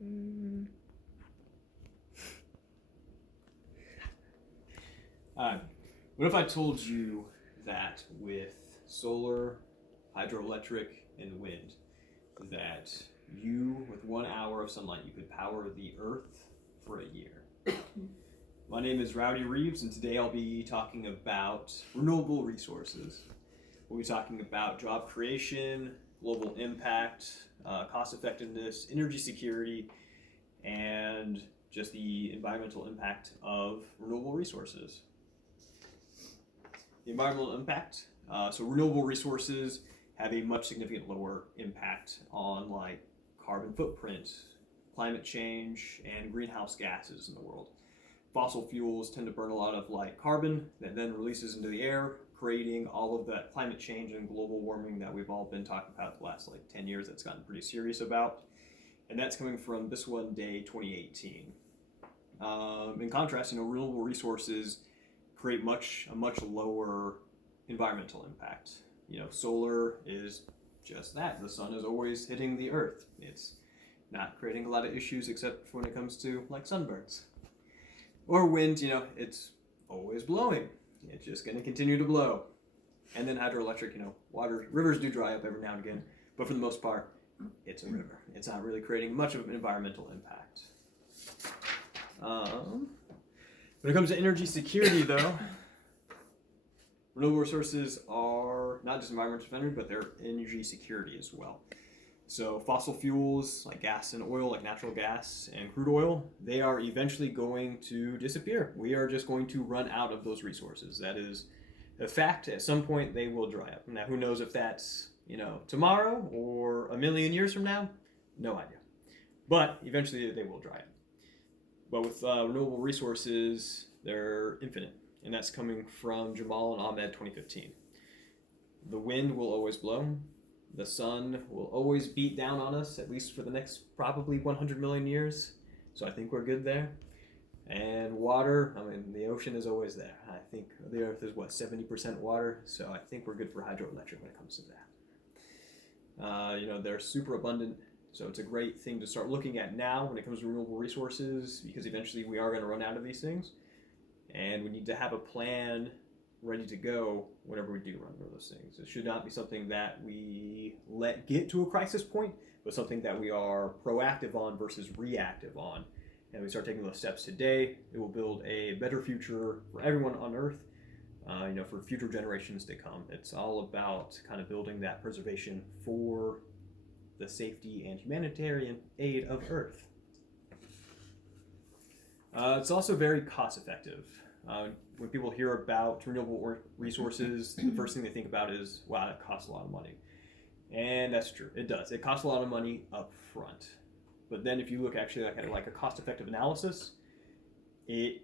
What if I told you that with solar, hydroelectric, and wind, that you, with 1 hour of sunlight, you could power the Earth for a year? My name is Rowdy Reeves, and today I'll be talking about renewable resources. We'll be talking about job creation, global impact, cost effectiveness, energy security, and just the environmental impact of renewable resources. The environmental impact. So renewable resources have a much significant lower impact on like carbon footprint, climate change, and greenhouse gases in the world. Fossil fuels tend to burn a lot of like carbon that then releases into the air, creating all of that climate change and global warming that we've all been talking about the last like 10 years that's gotten pretty serious about. And that's coming from This One Day 2018. In contrast, renewable resources create a much lower environmental impact. Solar is just that. The sun is always hitting the earth. It's not creating a lot of issues except when it comes to like sunburns. Or wind, it's always blowing. It's just going to continue to blow. And then hydroelectric, rivers do dry up every now and again, but for the most part, it's a river. It's not really creating much of an environmental impact. When it comes to energy security, though, renewable resources are not just environmental friendly, but they're energy security as well. So fossil fuels like gas and oil, like natural gas and crude oil, they are eventually going to disappear. We are just going to run out of those resources. That is a fact. At some point, they will dry up. Now, who knows if that's tomorrow or a million years from now? No idea. But eventually, they will dry up. But with renewable resources, they're infinite. And that's coming from Jamal and Ahmed 2015. The wind will always blow. The sun will always beat down on us, at least for the next probably 100 million years. So I think we're good there. And water, the ocean is always there. I think the Earth is 70% water. So I think we're good for hydroelectric when it comes to that. They're super abundant. So it's a great thing to start looking at now when it comes to renewable resources, because eventually we are going to run out of these things. And we need to have a plan ready to go whenever we do run out of those things. It should not be something that we let get to a crisis point, but something that we are proactive on versus reactive on. And we start taking those steps today, it will build a better future for everyone on Earth, for future generations to come. It's all about kind of building that preservation for the safety and humanitarian aid of Earth. It's also very cost effective. When people hear about renewable resources, the first thing they think about is, wow, it costs a lot of money. And that's true. It does. It costs a lot of money up front. But then if you look actually at a cost-effective analysis, it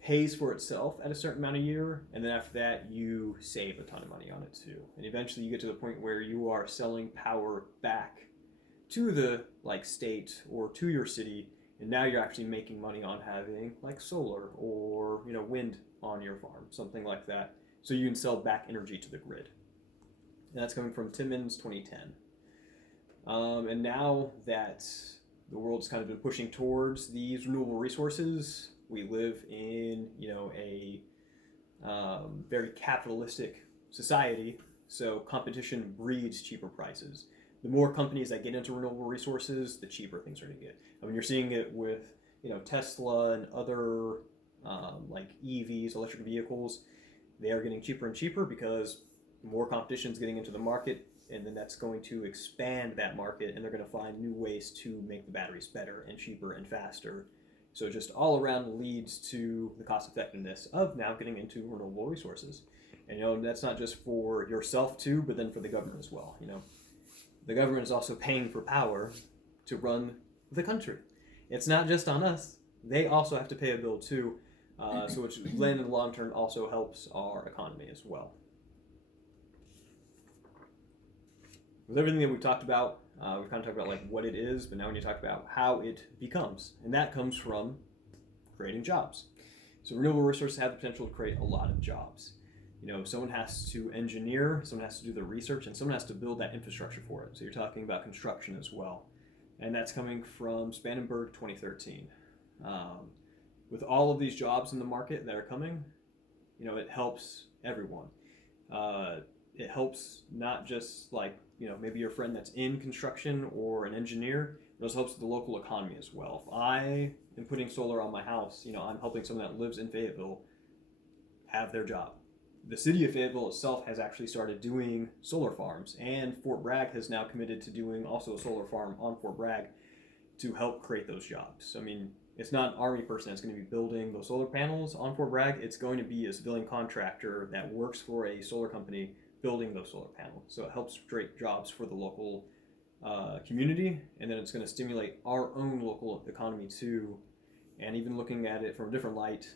pays for itself at a certain amount a year, and then after that, you save a ton of money on it too. And eventually you get to the point where you are selling power back to the state or to your city, and now you're actually making money on having solar or wind on your farm, something like that. So you can sell back energy to the grid. And that's coming from Timmins 2010. And now that the world's kind of been pushing towards these renewable resources, we live in a very capitalistic society. So competition breeds cheaper prices. The more companies that get into renewable resources, the cheaper things are going to get. You're seeing it with Tesla and other EVs, electric vehicles. They are getting cheaper and cheaper because more competition is getting into the market, and then that's going to expand that market, and they're going to find new ways to make the batteries better and cheaper and faster. So just all around leads to the cost effectiveness of now getting into renewable resources. And that's not just for yourself too, but then for the government as well. The government is also paying for power to run the country. It's not just on us. They also have to pay a bill too, so which then in the long term also helps our economy as well. With everything that we've talked about, we've kind of talked about what it is, but now we need to talk about how it becomes. And that comes from creating jobs. So renewable resources have the potential to create a lot of jobs. Someone has to engineer, someone has to do the research, and someone has to build that infrastructure for it. So you're talking about construction as well. and that's coming from Spannenberg 2013. With all of these jobs in the market that are coming, it helps everyone. It helps not just like, maybe your friend that's in construction or an engineer, it also helps the local economy as well. If I am putting solar on my house, I'm helping someone that lives in Fayetteville have their job. The city of Fayetteville itself has actually started doing solar farms, and Fort Bragg has now committed to doing also a solar farm on Fort Bragg to help create those jobs. I mean, it's not an Army person that's going to be building those solar panels on Fort Bragg. It's going to be a civilian contractor that works for a solar company building those solar panels. So it helps create jobs for the local community, and then it's going to stimulate our own local economy too. And even looking at it from a different light,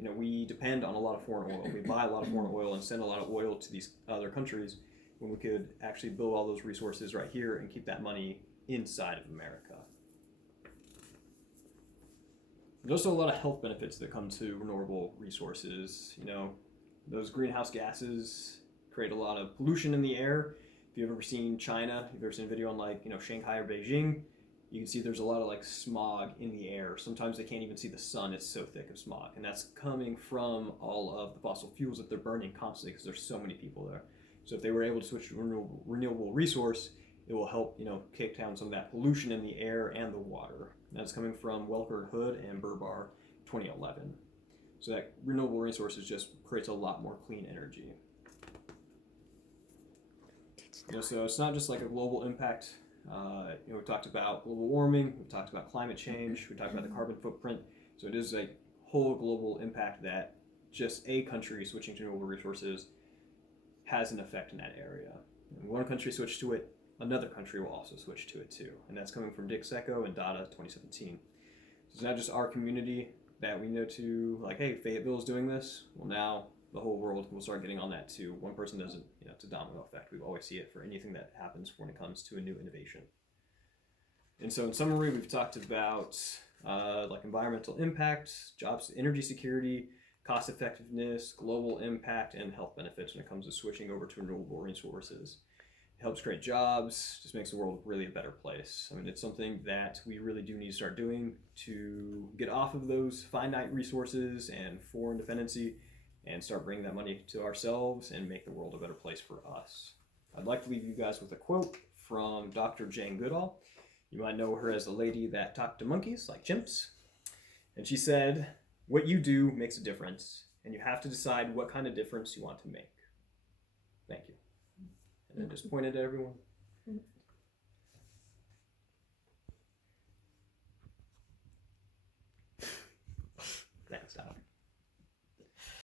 we depend on a lot of foreign oil. We buy a lot of foreign oil and send a lot of oil to these other countries when we could actually build all those resources right here and keep that money inside of America. There's also a lot of health benefits that come to renewable resources. Those greenhouse gases create a lot of pollution in the air. If you've ever seen China, if you've ever seen a video on Shanghai or Beijing, you can see there's a lot of smog in the air. Sometimes they can't even see the sun, it's so thick of smog. And that's coming from all of the fossil fuels that they're burning constantly because there's so many people there. So if they were able to switch to renewable resource, it will help, kick down some of that pollution in the air and the water. And that's coming from Welker Hood and Burbar 2011. So that renewable resources just creates a lot more clean energy. So it's not just like a global impact. We talked about global warming, we talked about climate change, we talked about the carbon footprint. So it is a whole global impact that just a country switching to renewable resources has an effect in that area. When one country switches to it, another country will also switch to it too. And that's coming from Dick Secco and Data 2017. So it's not just our community that we know to, hey, Fayetteville is doing this. Well, now the whole world will start getting on that too. One person doesn't, it's a domino effect. We always see it for anything that happens when it comes to a new innovation. And so in summary, we've talked about environmental impact, jobs, energy security, cost effectiveness, global impact, and health benefits when it comes to switching over to renewable resources. It helps create jobs, just makes the world really a better place. I mean, it's something that we really do need to start doing to get off of those finite resources and foreign dependency and start bringing that money to ourselves and make the world a better place for us. I'd like to leave you guys with a quote from Dr. Jane Goodall. You might know her as the lady that talked to monkeys like chimps. And she said, "What you do makes a difference, and you have to decide what kind of difference you want to make." Thank you. And then just pointed at everyone. Thanks, Tom.